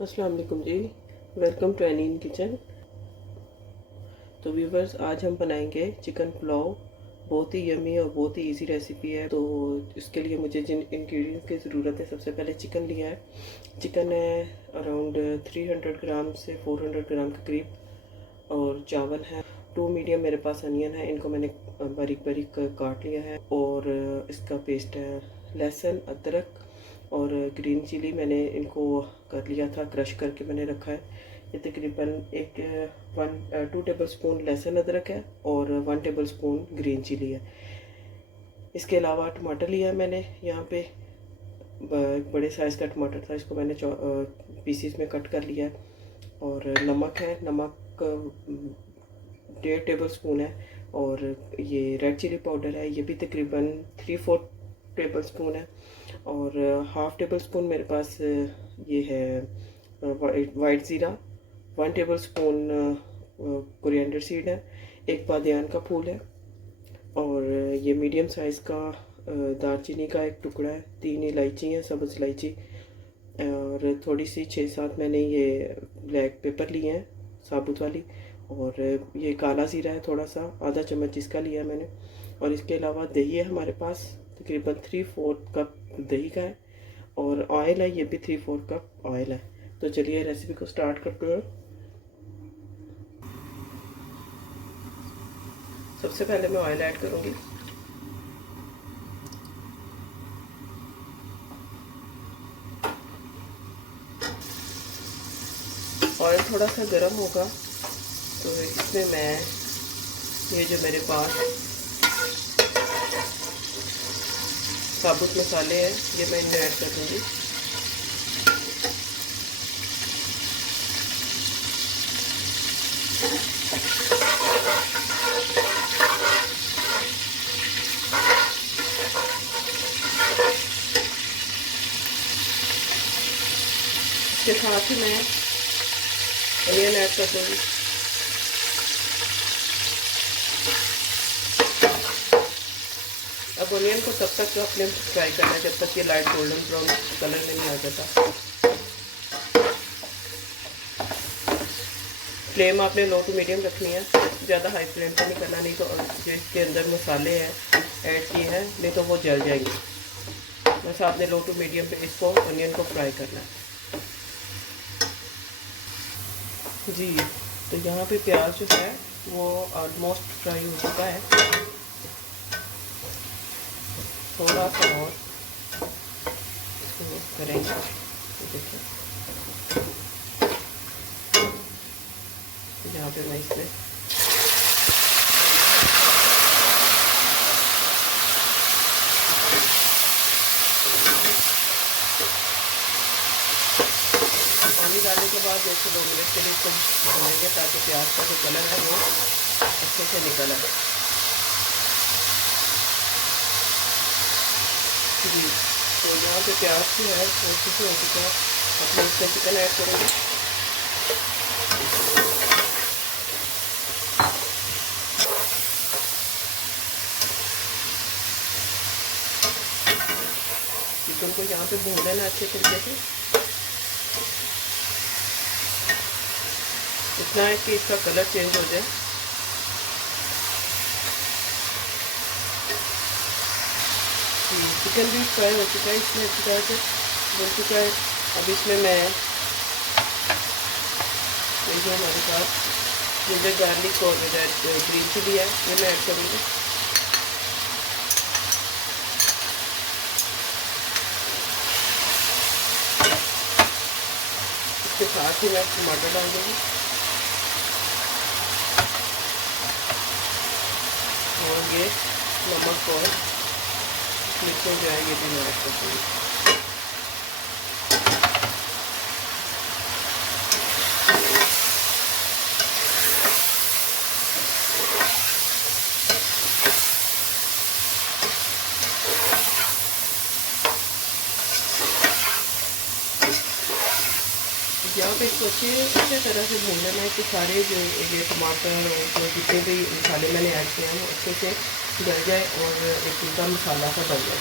अस्सलाम वालेकुम जी। Welcome to Annie in kitchen. तो व्यूवर्स, आज हम बनाएंगे चिकन पुलाव। बहुत ही यमी और बहुत ही इजी रेसिपी है। तो इसके लिए मुझे जिन इंग्रेडिएंट्स की ज़रूरत है, सबसे पहले चिकन लिया है। चिकन है अराउंड 300 ग्राम से 400 ग्राम के करीब। और चावल है 2 मीडियम। मेरे पास अनियन है, इनको मैंने बारीक बारीक काट लिया है। और इसका पेस्ट है लहसुन, अदरक और ग्रीन चिली। मैंने इनको कर लिया था, क्रश करके मैंने रखा है। ये तकरीबन 2 टेबल स्पून लहसुन अदरक है और 1 टेबल स्पून ग्रीन चिली है। इसके अलावा टमाटर लिया है मैंने यहाँ पे। बड़े साइज़ का टमाटर था, इसको मैंने पीसीस में कट कर लिया है। और नमक है, नमक 1.5 टेबल स्पून है। और ये रेड चिली पाउडर है, ये भी तकरीबन 3/4 टेबल स्पून है। और हाफ़ टेबल स्पून मेरे पास ये है वाइट ज़ीरा। 1 टेबल स्पून कोरिएंडर सीड है। एक बादियान का फूल है। और ये मीडियम साइज़ का दालचीनी का एक टुकड़ा है। 3 इलायची है, सब्ज़ इलायची। और थोड़ी सी 6-7 मैंने ये ब्लैक पेपर लिए हैं, साबुत वाली। और ये काला ज़ीरा है, थोड़ा सा आधा चम्मच इसका लिया है मैंने। और इसके अलावा दही है हमारे पास, तकरीबन 3/4 कप दही का है। और ऑयल है, ये भी 3/4 कप ऑयल है। तो चलिए रेसिपी को स्टार्ट करते हैं। सबसे पहले मैं ऑयल ऐड करूँगी। ऑयल थोड़ा सा गर्म होगा तो इसमें मैं ये जो मेरे पास साबुत मसाले हैं, ये मैं इनमें ऐड कर दूँगी। इसके साथ ही मैं अनियन ऐड कर दूँगी। अब अनियन को तब तक आपने फ्राई करना है जब तक ये लाइट गोल्डन ब्राउन कलर में नहीं आ जाता। फ्लेम आपने लो टू मीडियम रखनी है, ज़्यादा हाई फ्लेम पे नहीं करना, नहीं तो जो इसके अंदर मसाले हैं ऐड किए हैं, नहीं तो वो जल जाएंगे। बस आपने लो टू मीडियम पे इसको अनियन को फ्राई करना है जी। तो यहाँ पे प्याज जो है वो ऑलमोस्ट फ्राई हो चुका है। थोड़ा सा और इसको करेंगे। देखिए यहाँ पे मैं इसमें पानी डालने के बाद 1 से 2 मिनट के लिए इसको भूनेंगे ताकि प्याज का जो कलर है वो अच्छे से निकल आए जी। तो यहाँ पे प्याज जो है वो अच्छे से हो चुका है। अपने इसमें चिकन ऐड करेंगे। चिकन को यहाँ पे भून लेना अच्छे तरीके से। इतना है कि इसका कलर चेंज हो जाए। चिकन भी फ्राई हो चुका है, इसमें अच्छी तरह से बन चुका है। अब इसमें मैं ये जो हमारे पास जिंजर गार्लिक और ग्रीन चिली है, ये मैं ऐड करूँगी। इसके साथ ही मैं टमाटर डाल दूँगी और ये नमक और मिर्चें जो है ये भी मैं ऐड कर दूँगी। यहाँ पे इसको अच्छे तरह से भून लेना है कि सारे जो ये टमाटर और जो जितने भी मसाले मैंने ऐड किए हैं अच्छे से गल जाए और एक उनका मसाला सा बन जाए।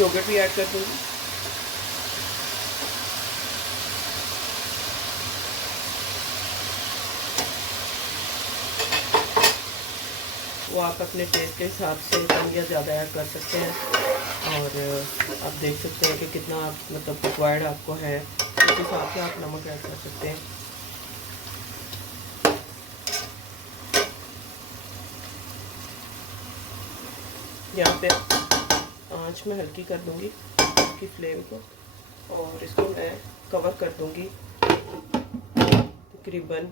योगर्ट भी ऐड कर दूँगी। वो आप अपने टेस्ट के हिसाब से कम या ज़्यादा ऐड कर सकते हैं। और आप देख सकते हैं कि कितना मतलब रिक्वायर्ड आपको है, उस हिसाब से आप नमक ऐड कर सकते हैं। यहाँ पे आंच में हल्की कर दूँगी इसकी फ्लेम को, और इसको मैं कवर कर दूँगी तकरीबन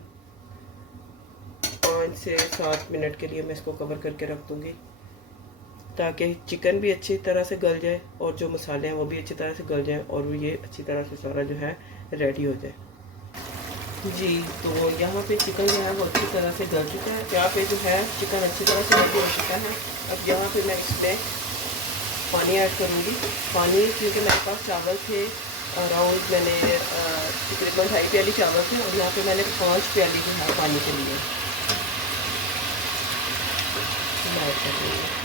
5 से 7 मिनट के लिए। मैं इसको कवर करके रख दूँगी ताकि चिकन भी अच्छी तरह से गल जाए और जो मसाले हैं वो भी अच्छी तरह से गल जाए और ये अच्छी तरह से सारा जो है रेडी हो जाए। जी, तो यहाँ पे चिकन जो है वो अच्छी तरह से गल चुका है। यहाँ पे जो है चिकन अच्छी तरह से रेडी हो चुका है। अब यहाँ पे मैं इसमें पानी ऐड करूँगी। पानी क्योंकि मेरे पास चावल थे अराउंड, मैंने तकरीबन 2.5 प्याली चावल थे और यहाँ पे मैंने 5 प्याली जो है पानी के लिए ऐड कर दूँगी।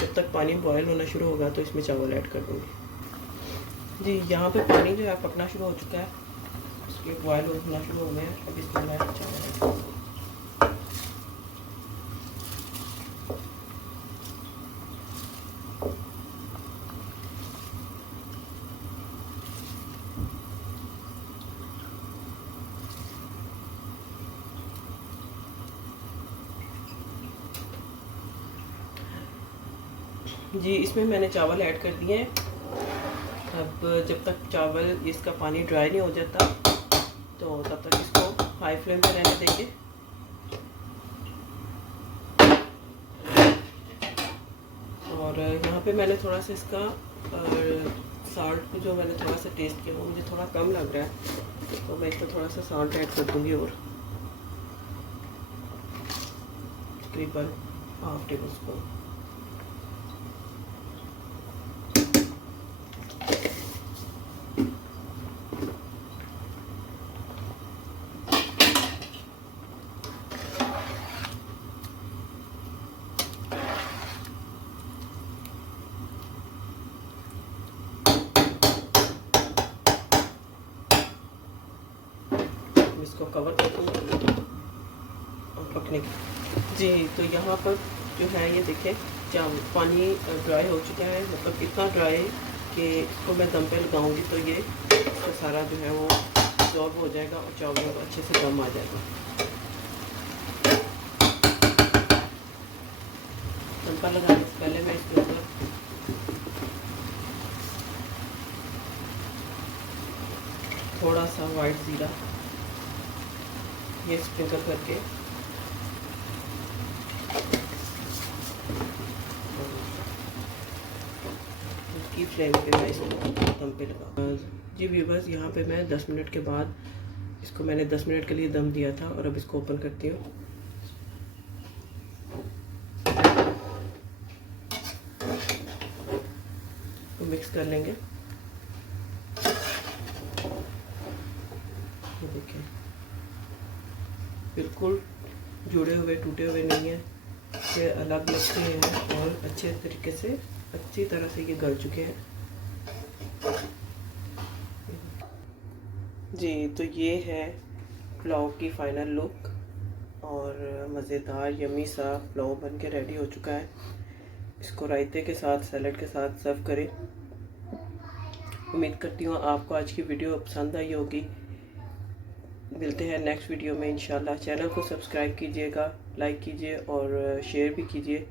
जब तक पानी बॉयल होना शुरू होगा तो इसमें चावल ऐड कर दूँगी। जी, यहाँ पे पानी जो है पकना शुरू हो चुका है, इसके बॉयल होना शुरू हो गया है। अब इसमें मैं चावल ऐड करूँगी। जी, इसमें मैंने चावल ऐड कर दिए हैं। अब जब तक चावल इसका पानी ड्राई नहीं हो जाता तो तब तक इसको हाई फ्लेम पे रहने देंगे। और यहाँ पे मैंने थोड़ा सा इसका साल्ट जो मैंने थोड़ा सा टेस्ट किया वो मुझे थोड़ा कम लग रहा है, तो मैं इसमें थोड़ा सा साल्ट ऐड कर दूँगी और तकरीबन ½ टेबल स्पून। इसको कवर कर दूँगी और पकने की। जी, तो यहाँ पर जो है ये देखें चावल पानी ड्राई हो चुका है, मतलब इतना ड्राई कि इसको मैं दम पे लगाऊंगी तो ये इसका सारा जो है वो अब्जॉर्ब हो जाएगा और चावलों को अच्छे से दम आ जाएगा। दम पर लगाने से पहले मैं इसके ऊपर थोड़ा सा वाइट ज़ीरा ये स्प्रिंकल करके की फ्लेम पे मैं इसको दम पे लगा। जी व्यूअर्स, यहाँ पे मैं 10 मिनट के बाद इसको मैंने 10 मिनट के लिए दम दिया था और अब इसको ओपन करती हूँ। तो मिक्स कर लेंगे। ये देखिए बिल्कुल जुड़े हुए टूटे हुए नहीं है, ये अलग अलग से हैं और अच्छे तरीके से अच्छी तरह से ये गल चुके हैं। जी, तो ये है पुलाव की फाइनल लुक और मज़ेदार यमी सा पुलाव बन के रेडी हो चुका है। इसको रायते के साथ सैलड के साथ सर्व करें। उम्मीद करती हूँ आपको आज की वीडियो पसंद आई होगी। मिलते हैं नेक्स्ट वीडियो में इंशाल्लाह। चैनल को सब्सक्राइब कीजिएगा, लाइक कीजिए और शेयर भी कीजिए।